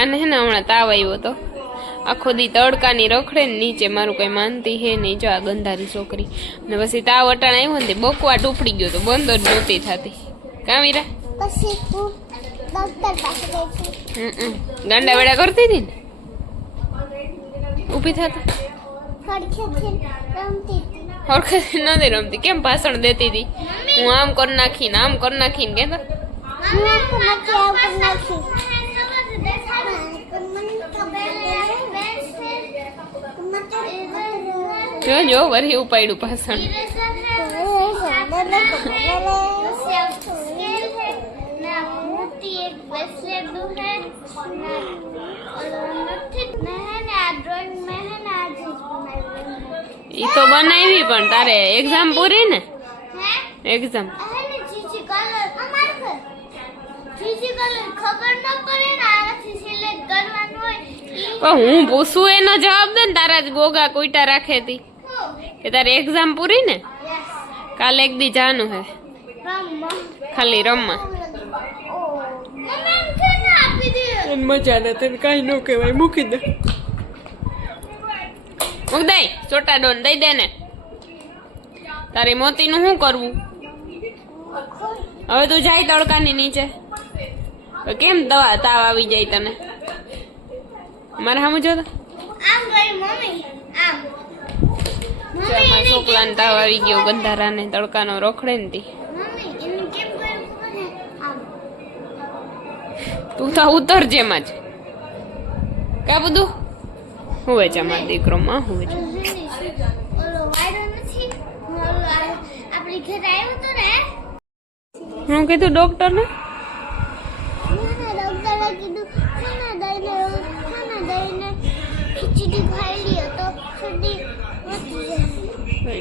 આને હે ને હમણાં તાવ આવ્યો હતો, આખો દી તડકાની રખડે ને નીચે, મારું કઈ માનતી હે નહીં. જો આ ગંધારી છોકરી ને પછી તાવ અટાણ આવ્યો ને બકવાટ ઉપડી ગયો તો, બંધ જ નહોતી થતી. કામીરા પછી હું ડોક્ટર પાસે ગઈ છું. ગાંડા વેડા કરતી હતી ને, ઊભી થતી હરખેથી નથી રમતી. કેમ ભાષણ દેતી હતી? હું આમ કરી નાખીને આમ કરી નાખીને કેતા જો જો વરી ઉપાડ્યું ભાષણ. ઈ તો બનાવી, પણ તારે એક્ઝામ પૂરી ને? એક્ઝામ હું પૂછું એનો જવાબ દે ને. તારા જ ગોગા કોઈટા રાખે તી કે તારી એક્ઝામ પૂરી ને? કાલે એક દી જાનું હે ખાલી રમવા. મજા નથી, કઈ ન કહેવાય, મૂકી દે. મૂક દઈ, ચોટા ડોન દઈ દે ને. તારી મોતી નું શું કરવું હવે? તું જાય તડકાની નીચે તો કેમ દવા તાવ આવી જાય તને? મારે સામું જો તો છોકરાને તાવ આવી ગયો, ગંધારાને તડકાનો રખડે ને તી. તું તો ઉતર જેમાં જ કા બધું હુવે છે મારા દીકરો માં હુવે છે. હું કીધું ડોક્ટર ને?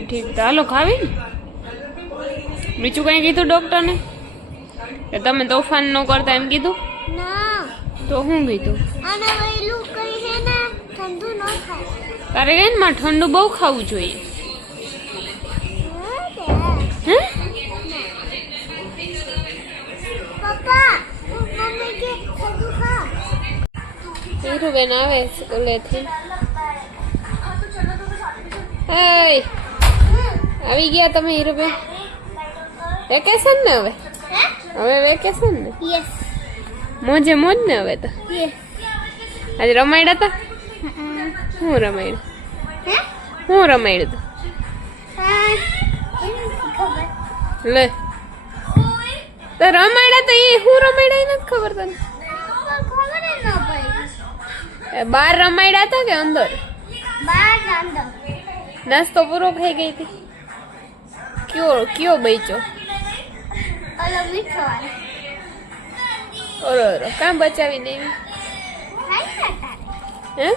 ઠીક, ચાલો ખાવી ને. બીજું કઈ કીધું ડોક્ટર ને? કે તમે તોફાન ન કરતા એમ કીધું? તો શું કીધું? તારે કઈ માં ઠંડુ બહુ ખાવું જોઈએ. હીરુબેન આવે સ્કૂલેથી. આવી ગયા તમે હીરુબેન? વેકેશન ને હવે? હવે વેકેશન ને? મોજે મોજ ને હવે તો. આજે રમાડ્યા હતા? શું રમાડ્યું? શું રમાડ્યું તું? લે તો રમાડ્યા તો એ શું રમાડ્યા નથી ખબર તને? બાર રમાડ્યા હતા કે અંદર? નાસ્તો પૂરો ખાઈ ગઈ હતી? કયો બઈચો? ઓરો કામ બચાવી દેવી હે?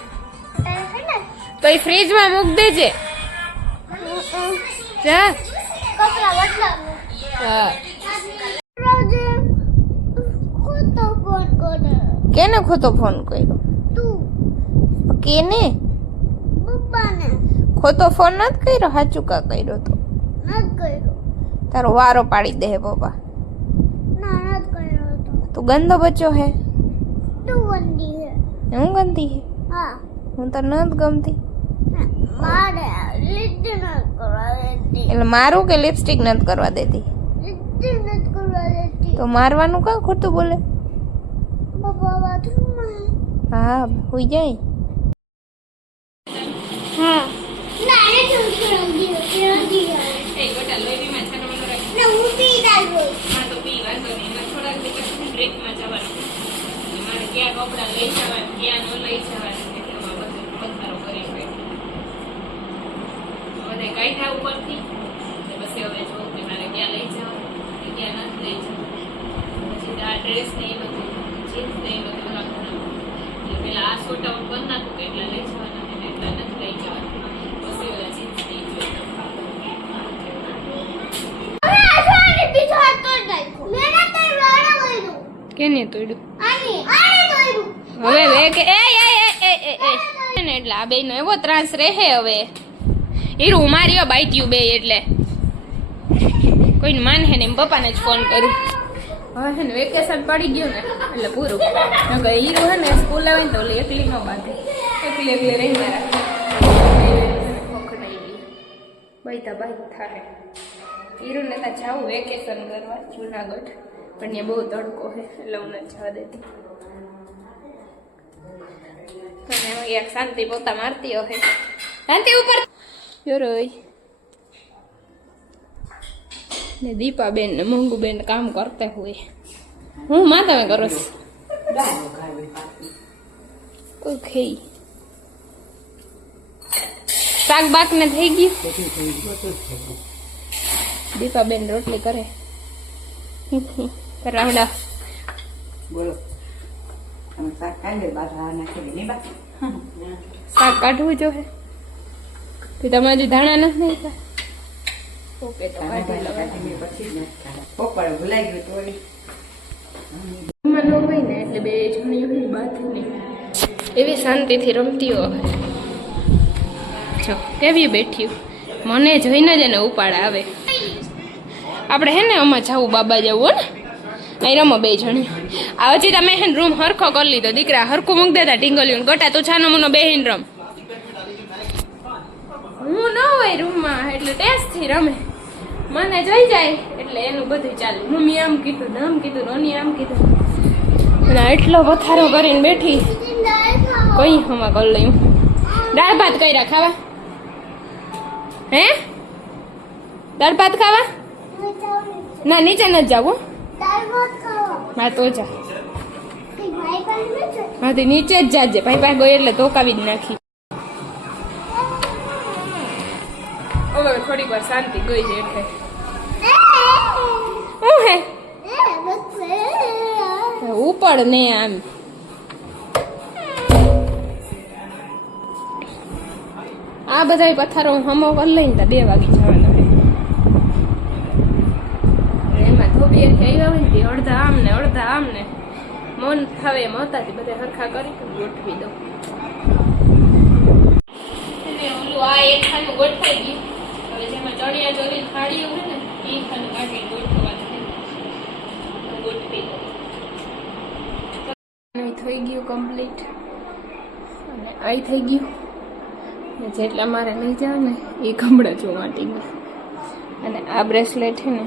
તો એ ફ્રીજમાં મૂક દેજે. જા. હા. કેને ખોટો ફોન કર્યો? કેને? ખોટો ફોન નથી કર્યો, સાચું કા કર્યો? તો તારો વારો પાડી દે બાબા. તું ગંદો બચ્ચો હે. હું ગંદી હે? હું તો નથી ગમતી. એટલે મારું કે લિપસ્ટિક નથી કરવા દેતી? તો મારવાનું કા ખોટું બોલે? હા હુઈ જાય. હા ક્યાં કપડા લઈ જવા ક્યાં ન લઈ જવા પથારો કરી બધે કાઢ્યા ઉપરથી. પછી હવે જો કે મારે ક્યાં લઈ જવા ક્યાં નથી લઈ જવા. પછી આ ડ્રેસ ને એ બધું જીન્સ ને એ બધું રાખવાનું. એટલે પેલા આ શોર્ટ આઉટ બંધ નાખું કે એટલા લઈ જવાના ને એટલા નથી લઈ જવાના. પછી ઓલા જીન્સ ને કેને તોડ્યું? હવે વે કે એટલે આ બે નો એવો ત્રાસ રહે હવે. હીરું માર્યો બાઈટ્યું બે એટલે કોઈને માને ને એમ પપ્પાને જ ફોન કરું. હવે છે ને વેકેશન પડી ગયું ને એટલે પૂરું. હીરો હે ને સ્કૂલ આવે ને તો ઓલી એકલી ન બાંધે, એકલી રહીને રાખે. બૈતા બાઈ થાય હીરોને ત્યાં જાવું વેકેશન કરવા જુનાગઢ, પણ ત્યાં બહુ તડકો છે એટલે હું નથી જવા દેતી. અને એક શાંતિ પોતા મારતી હોય, શાંતિ ઉપર યોરોય ને દીપાબેન ને મંગુબેન કામ કરતા હોય. હું માં તમે કરો છો? ઓકે, શાક બાક ને થઈ ગયું. દીપાબેન રોટલી કરે. રાવડા બોલો, શાક કાઢવું જોઈએ. તમે હજુ ધાણા નથી નાખ્યા? ઓકે, તો કાઢી લો. ભૂલાઈ ગયું તો એમાં ન હોય ને એટલે બે જણી હોય બાથની એવી શાંતિથી રમતી હોય. જો કેવી બેઠી, મને જોઈને જ એને ઉપાડ આવે. આપણે હે ને આમાં જવું બાબા જવું ને, અહીં રમો બે જણી. આ હજી તમે હે ને રૂમ હરખો કરી લીધો. દીકરા હરખું મૂકી દેતા ટીંગલ્યું ગટા તું છાનો મુનો બેહીને રમ. હું ન હોય રૂમમાં એટલે ટેસ્ટથી રમે. મને જોઈ જાય એટલે એનું બધું ચાલે. મમ્મી આમ કીધું આમ કીધું, રોની આમ કીધું. અને એટલો પથારો કરીને બેઠી કઈ હમા કરી લઉં. દાળ ભાત કર્યા ખાવા? હે દાળ ભાત ખાવા? ના નીચે નથી જવું. હા તો જા. હા તો નીચે જ જાજે. ભાઈ ભાઈ ગઈ એટલે ધોકાવી જ નાખી. હવે થોડીક વાર શાંતિ ગઈ છે એટલે હું હે ઉપર ને આમ આ બધા પથ્થરો હમો કરી લઈને 2 વાગે જવાના હોય. એમાં થોડી આવ્યા હોય ને અડધા આમ ને અડધા આમ ને મન થાવે એમ હતા બધા હરખા કરી ગોઠવી દઉં. ઓલું આ એક ખાનું ગોઠવાઈ ગયું. હવે જેમાં ચણિયા ચોળી થાળીઓ હોય ને એ ખાનું કાઢી ગોઠવવા ગોઠવી દઉં. થઈ ગયું કમ્પ્લીટ અને આ થઈ ગયું. જેટલા મારે લઈ જાવ ને એ કમળા ચોમાટીને. અને આ બ્રેસલેટ છે ને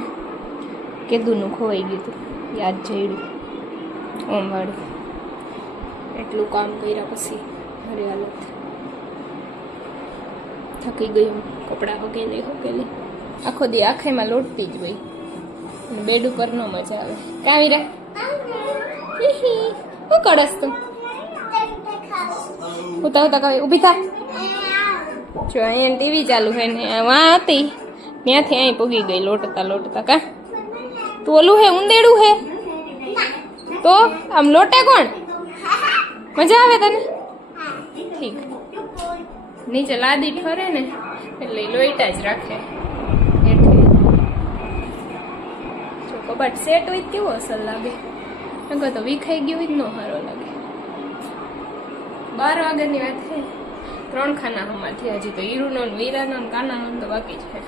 કેદુનું ખોવાઈ ગયું હતું, યાદ જઈડું ઓમવાળું. એટલું કામ કર્યા પછી મારી હાલત થકી ગયું. કપડાં હકેલી આખો દી આંખેમાં લોટતી જ હોય અને બેડ ઉપર ન મજા આવે. કાવી રે શું કરસ તું? ઉતા કહે ઊભી થા. જો અહીંયા ટીવી ચાલુ હોય ને વાં હતી ત્યાંથી અહીં પૂગી ગઈ લોટતા કા. તું ઓલું હે ઊંદેડું હે તો આમ લોટે કોણ? મજા આવે તને? ઠીક. નીચે લાદી ઠરે ને એટલે લોહીટા જ રાખે. જો કબાટ સેટ હોય કેવો અસર લાગે. નકર તો વિખાઈ ગયું હોય જ ન સારો લાગે. 12 વાગ્યાની વાત છે. 3 ખાના હમાંથી હજી તો હીરુનો વીરાનો કાનાનો તો બાકી છે.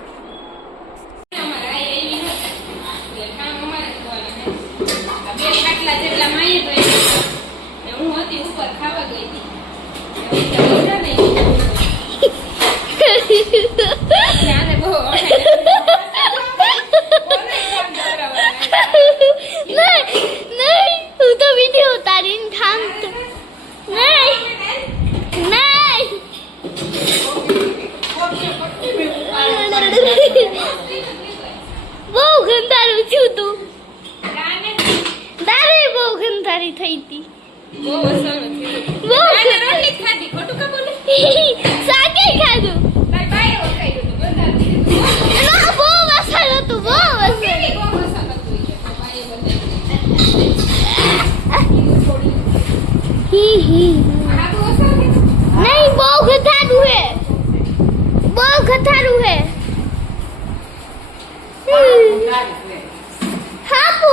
જેટલા માઈએ તો હું હતી ઉપર ખાવા ગઈ હતી. હું તો વિડીયો ઉતારીને થામતો બહુ ગંધારું છું તું. તારે બહુ ગંધારી થઈ હતી. શાકે ખાધું. બહુ મસાલો હતું. બહુ नहीं बो गथारू है हापू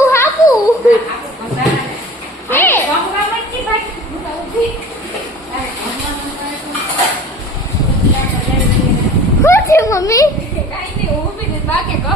मम्मी બાકી કહો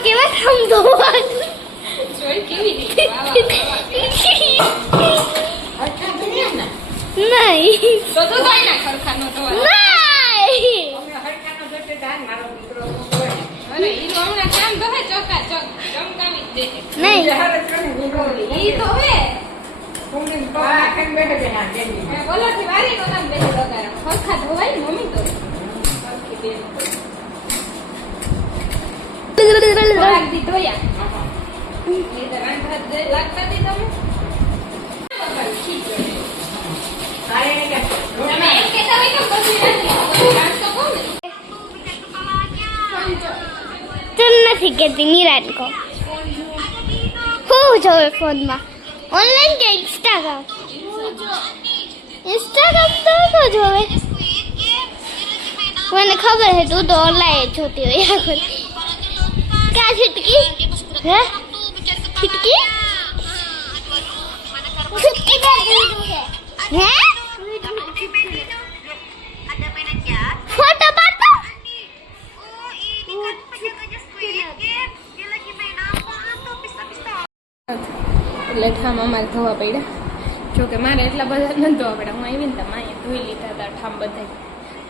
કેવા ઠમ ધોવાનું જોઈ કેવી રીતે વાહ અચ્છા બન્યા ને નહીં તો તો કઈ ના ખરખાનો તો નહીં અમે હરખાનો જોતે દાન મારો દીકરો હોય અરે ઈ તો હમણાં કામ તો હે ચોકા ચોક ચમકાવી જ દે નહીં ઈ તો હે નહીં બોલો થી વારી નો નામ બેસી લગાડો ખરખા ધોવાય ને મમ્મી તો ખરખી બે લાગ દી ધોયા એ તો રાંધા દે લાગતા દી તમે તમે એમ કહેતા હોય તો પછી નથી નાસ્તો કોણ તું નથી કહેતી નિરાન કો હું જોવે ફોનમાં ઓનલાઈન કે ઇન્સ્ટાગ્રામ ઇન્સ્ટાગ્રામ તો જોવે મને ખબર છે તું તો ઓનલાઈન જોતી હોય આખો ક્યાં છિટકી હે છિટકી છિટકી હે ફોટો પાડતો એટલે ઠામ અમારે ધોવા પડ્યા જોકે મારે એટલા બધા નથી ધોવા પડ્યા હું આવી ને તો માએ ધોઈ લીધા હતા ઠામ બધા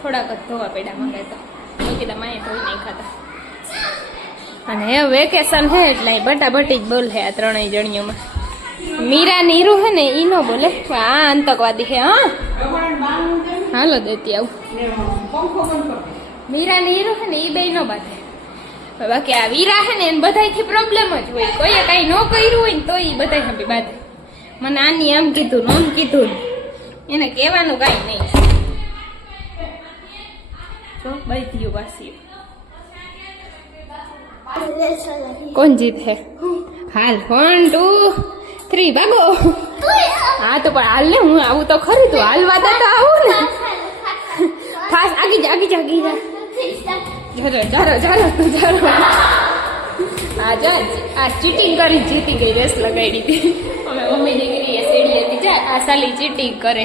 થોડાક જ ધોવા પડ્યા મારે તો કીધા માએ ધોઈ નહીં ખાતા અને હવે વેકેશન છે એટલે બટાબટી જ બોલે આ ત્રણેય જણીઓમાં મીરા નીરુ હે ને ઈ નો બોલે આ આતંકવાદી છે હા હાલો દેતી આવું મીરા નીરુ હે ને ઈ બે નો બાંધે બાકી આ વીરા હે ને એને બધાયથી પ્રોબ્લેમ જ હોય કોઈએ કાંઈ ન કર્યું હોય ને તો એ બધાય હંપી બાંધે મને આની આમ કીધું ને આમ કીધું ને એને કહેવાનું કાંઈ નહીં જો બધી વાસી કોણ જીત હે હાલ 1 2 3 ભાગો હા તો પણ હાલ ને હું આવું તો ખરું તું હાલવા દે તો આવું ને ફાસ આગી જા જારો આ જા આ ચીટિંગ કરી જીતી ગઈ રેસ લગાડી હતી અમે મમ્મી દીકરી એ સેડી હતી જા આ સાલી ચીટિંગ કરે